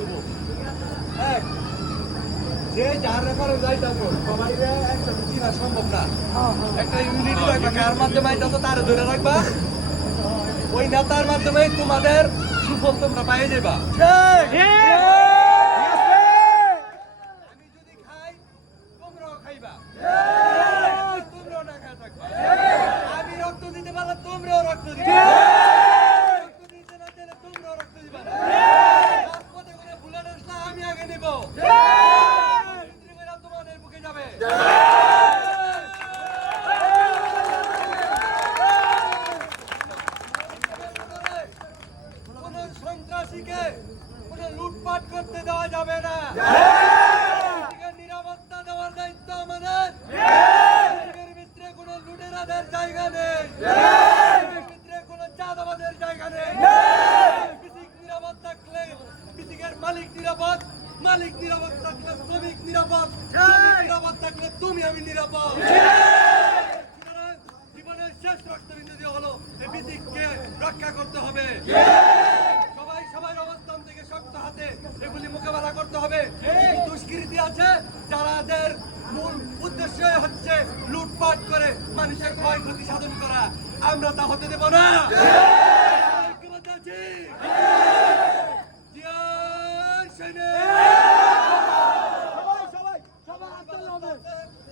করবো। এক, যে যার রেফারে যাই থাকবো সবাই একসাথে চিনা সম্ভব না। একটা ইউনিটি রাখবা, কার মাধ্যমে এটা তো তারে ধরে রাখবা, ওই নেতার মাধ্যমে তোমাদের সুফল তোমরা পাইয়ে যাবা। আমি যদি খাই তোমরাও খাইবা, তোমরাও না খাই থাকবা। আমি রক্ত দিতে পারলে তোমরাও রক্ত দিবে, রক্ত দিতে না দিলে তোমরাও রক্ত দিবা না। রাজপথে কোনো বুলেট আসলে আমি আগে নেব, তোমাদের বুকে যাবে। কোন সন্ত্রাসীকে কোন লুটপাট করতে দেওয়া যাবে না। নিরাপত্তা দেওয়ার দায়িত্ব আমাদের। ভিতরে কোন লুটেরাদের জায়গা নেই, ভিতরে কোন চাঁদাবাদের জায়গা নেই। নিরাপদ থাকলে পিসিকের মালিক নিরাপদ, মালিক নিরাপদ থাকলে শ্রমিক নিরাপদ, নিরাপদ থাকলে তুমি আমি নিরাপদ। জীবনের শেষ রক্তবিন্দু দিয়ে হলো এই পিসিককে রক্ষা করতে হবে। সবাই সবার অবস্থান থেকে শক্ত হাতে এগুলি মোকাবেলা করতে হবে। দুষ্কৃতী আছে যাদের মূল উদ্দেশ্য হচ্ছে লুটপাট করে মানুষের ক্ষয়ক্ষতি সাধন করা, আমরা তা হতে দেব না।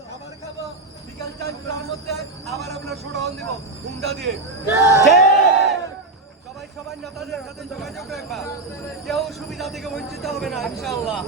খাবার খাবো বিকাল 4টার মধ্যে, আবার আমরা শোডাউন দিব হুন্ডা দিয়ে। সবাই সবার নেতাদের সাথে যোগাযোগ রাখবা, কেউ সুবিধা থেকে বঞ্চিত হবে না ইনশাআল্লাহ।